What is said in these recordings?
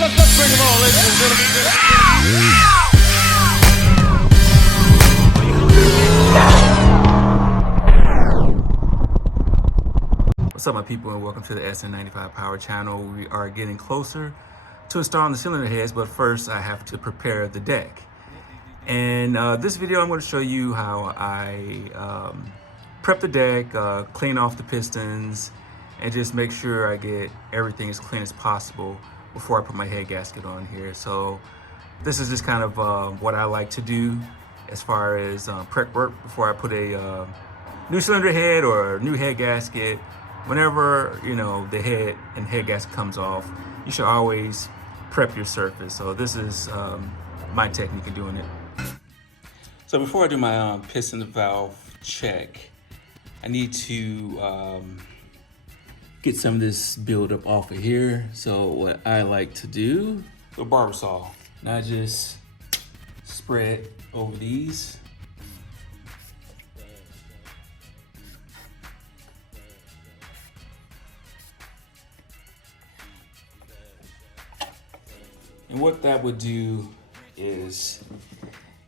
Let's bring them on, ladies and gentlemen. What's up, my people, and welcome to the Sn95 Power Channel. We are getting closer to installing the cylinder heads, but first I have to prepare the deck. And this video, I'm going to show you how I prep the deck, clean off the pistons, and just make sure I get everything as clean as possible before I put my head gasket on here. So this is just kind of what I like to do as far as prep work before I put a new cylinder head or a new head gasket. Whenever, you know, the head and head gasket comes off, you should always prep your surface. So this is my technique of doing it. So before I do my piston valve check, I need to get some of this buildup off of here. So what I like to do with a barber saw, not just spread over these. And what that would do is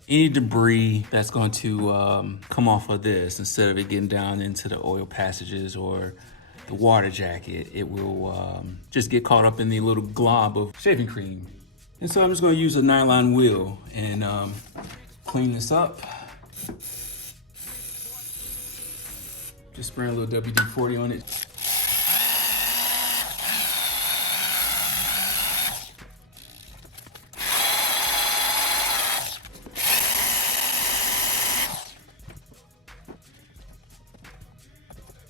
any debris that's going to come off of this, instead of it getting down into the oil passages or the water jacket, it will just get caught up in the little glob of shaving cream. And so I'm just going to use a nylon wheel and clean this up. Just spray a little WD-40 on it.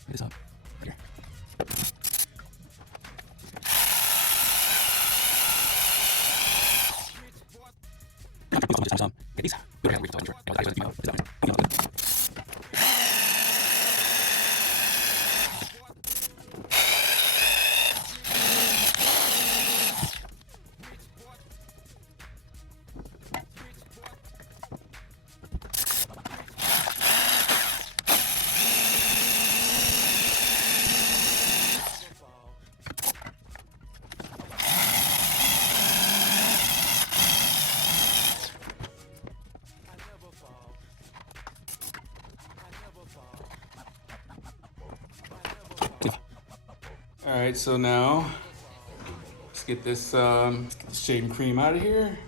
This up here. Get these. All right, so now let's get this shaving cream out of here.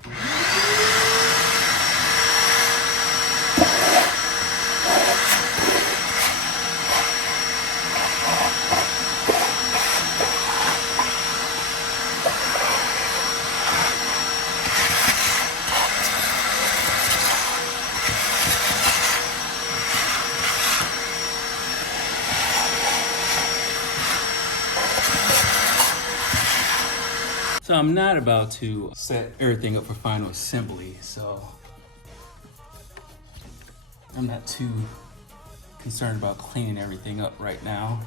So I'm not about to set everything up for final assembly, so I'm not too concerned about cleaning everything up right now.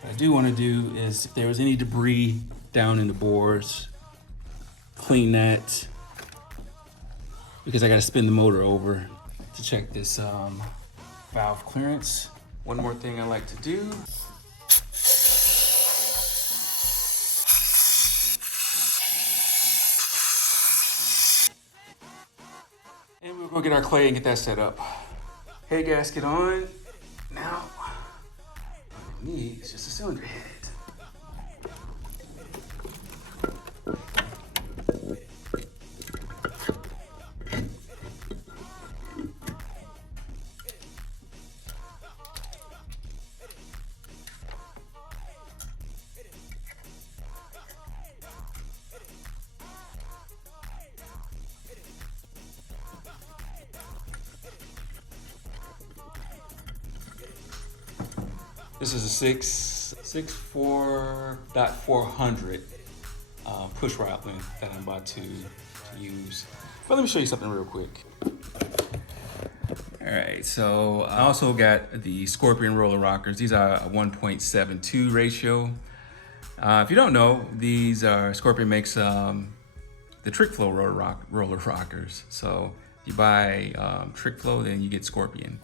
What I do want to do is, if there was any debris down in the bores, clean that, because I got to spin the motor over to check this valve clearance. One more thing I like to do. And we'll go get our clay and get that set up. Head gasket on. Now, all we need is just a cylinder head. This is a 64.400 push rod length that I'm about to use. But let me show you something real quick. All right, so I also got the Scorpion roller rockers. These are a 1.72 ratio. If you don't know, these are, Scorpion makes the Trick Flow roller rockers. So if you buy Trick Flow, then you get Scorpion.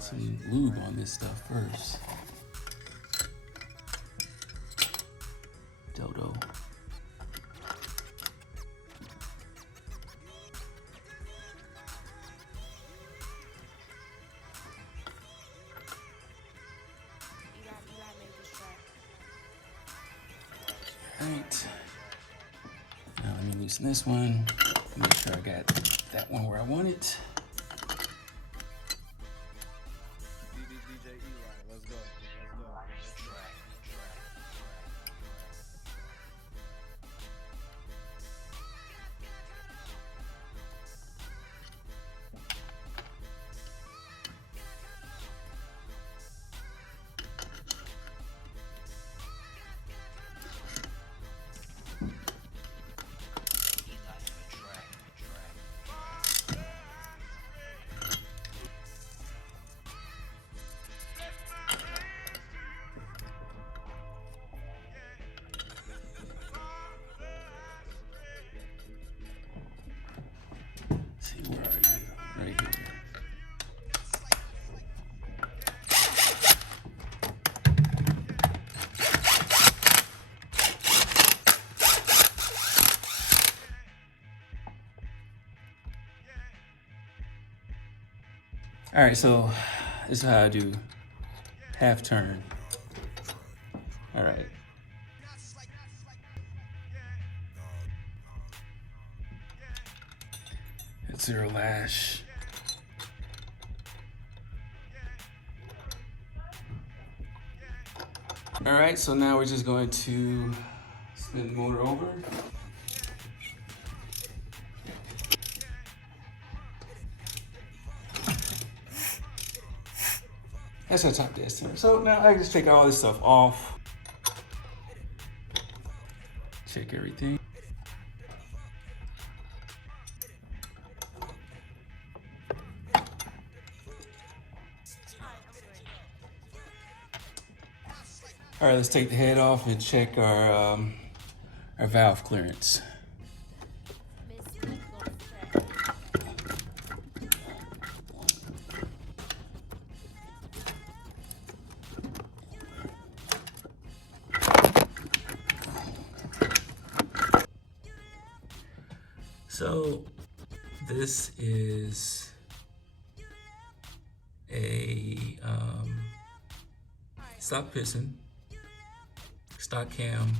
Some lube on this stuff first. Dodo. Alright. Now let me loosen this one. Make sure I got that one where I want it. Where are you? Right here. All right, so this is how I do half turn. All right. Zero lash. All right, so now we're just going to spin the motor over. That's our top dead center. So now I can just take all this stuff off. Check everything. All right, let's take the head off and check our valve clearance. So this is a stock piston, stock cam,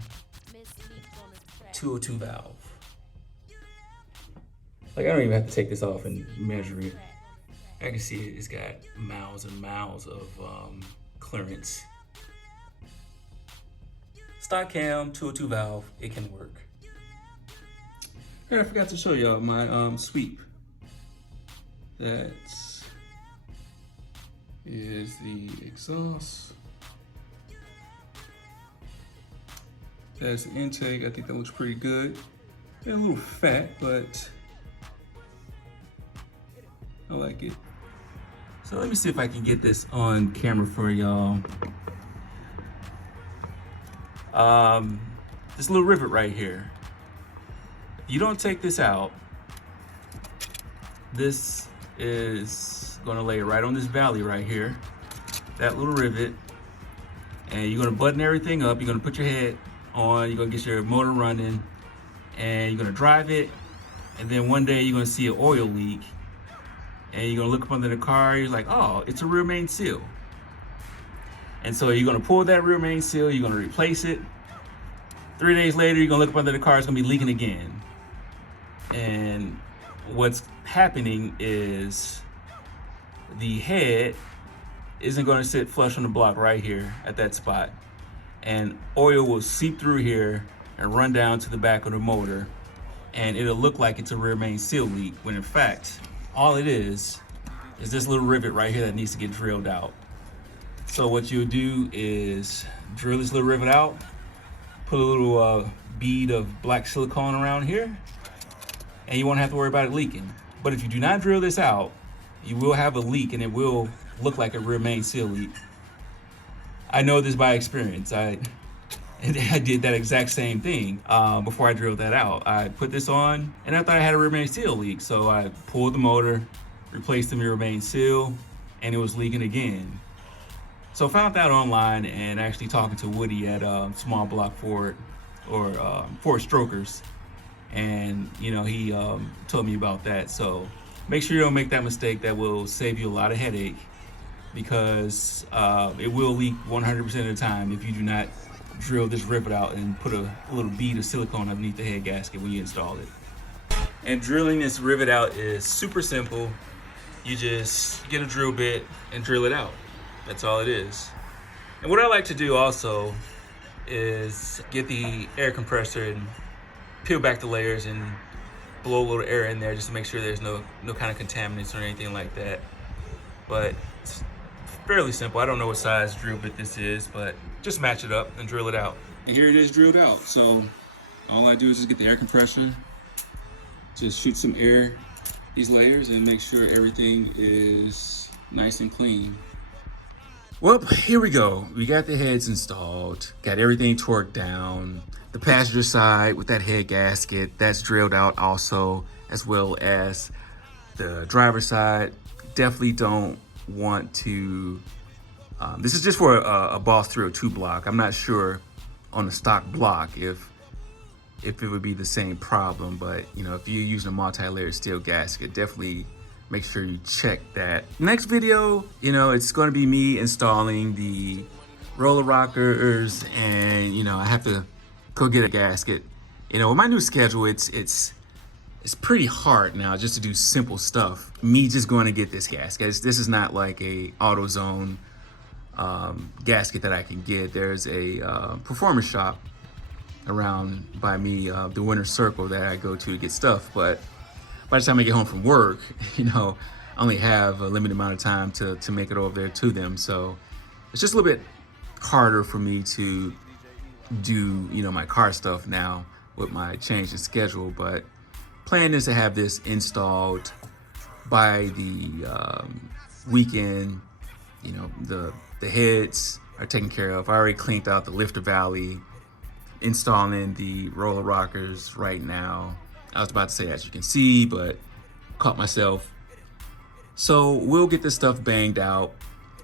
202 valve. Like, I don't even have to take this off and measure it. I can see it's got miles and miles of clearance. Stock cam, 202 valve, it can work. And I forgot to show y'all my sweep. That is the exhaust. That's the intake. I think that looks pretty good. They're a little fat, but I like it. So let me see if I can get this on camera for y'all. This little rivet right here. You don't take this out. This is gonna lay right on this valley right here. That little rivet. And you're gonna button everything up. You're gonna put your head on. You're gonna get your motor running. And you're gonna drive it. And then one day you're gonna see an oil leak. And you're gonna look up under the car. You're like, oh, it's a rear main seal. And so you're gonna pull that rear main seal. You're gonna replace it. 3 days later, you're gonna look up under the car. It's gonna be leaking again. And what's happening is the head isn't going to sit flush on the block right here at that spot, and oil will seep through here and run down to the back of the motor, and it'll look like it's a rear main seal leak, when in fact all it is this little rivet right here that needs to get drilled out. So what you'll do is drill this little rivet out, put a little bead of black silicone around here, and you won't have to worry about it leaking. But if you do not drill this out, you will have a leak, and it will look like a rear main seal leak. I know this by experience. I did that exact same thing before I drilled that out. I put this on, and I thought I had a rear main seal leak. So I pulled the motor, replaced the rear main seal, and it was leaking again. So I found that online, and actually talking to Woody at Small Block Ford, or 4-strokers, and you know, he told me about that. So make sure you don't make that mistake. That will save you a lot of headache, because it will leak 100% of the time if you do not drill this rivet out and put a little bead of silicone underneath the head gasket when you install it. And drilling this rivet out is super simple. You just get a drill bit and drill it out. That's all it is. And what I like to do also is get the air compressor and peel back the layers and blow a little air in there just to make sure there's no kind of contaminants or anything like that. But it's fairly simple. I don't know what size drill bit this is, but just match it up and drill it out. And here it is drilled out. So all I do is just get the air compressor, just shoot some air these layers and make sure everything is nice and clean. Well, here we go. We got the heads installed, got everything torqued down. The passenger side with that head gasket, that's drilled out also, as well as the driver's side. Definitely don't want to, this is just for a Boss 302 block. I'm not sure on the stock block if it would be the same problem, but you know, if you're using a multi-layered steel gasket, definitely make sure you check that. Next video, you know, it's going to be me installing the roller rockers, and you know, I have to go get a gasket. You know, with my new schedule, it's pretty hard now just to do simple stuff. Me just going to get this gasket. This is not like a AutoZone gasket that I can get. There's a performance shop around by me, the Winter Circle, that I go to get stuff. But by the time I get home from work, you know, I only have a limited amount of time to make it over there to them. So it's just a little bit harder for me to do, you know, my car stuff now with my change in schedule. But plan is to have this installed by the weekend. You know, the heads are taken care of. I already cleaned out the lifter valley, installing the roller rockers right now. I was about to say, as you can see, but caught myself. So we'll get this stuff banged out,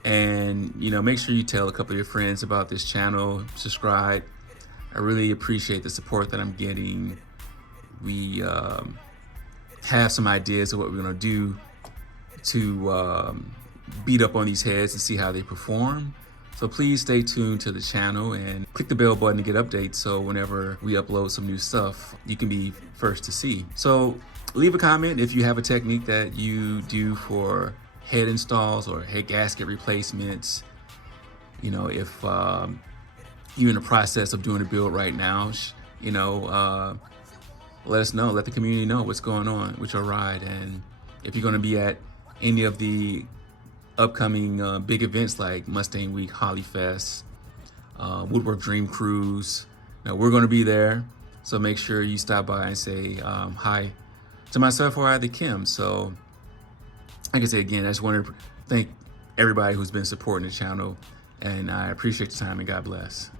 and you know, make sure you tell a couple of your friends about this channel, subscribe. I really appreciate the support that I'm getting. We have some ideas of what we're gonna do to beat up on these heads and see how they perform. So please stay tuned to the channel and click the bell button to get updates, so whenever we upload some new stuff, you can be first to see. So leave a comment if you have a technique that you do for head installs or head gasket replacements. You know, if you're in the process of doing a build right now, you know, let us know, let the community know what's going on with your ride. And if you're gonna be at any of the upcoming big events like Mustang Week, Holly Fest, Woodwork Dream Cruise, now we're going to be there. So make sure you stop by and say hi to myself or either Kim. So like I say again, I just want to thank everybody who's been supporting the channel, and I appreciate your time, and God bless.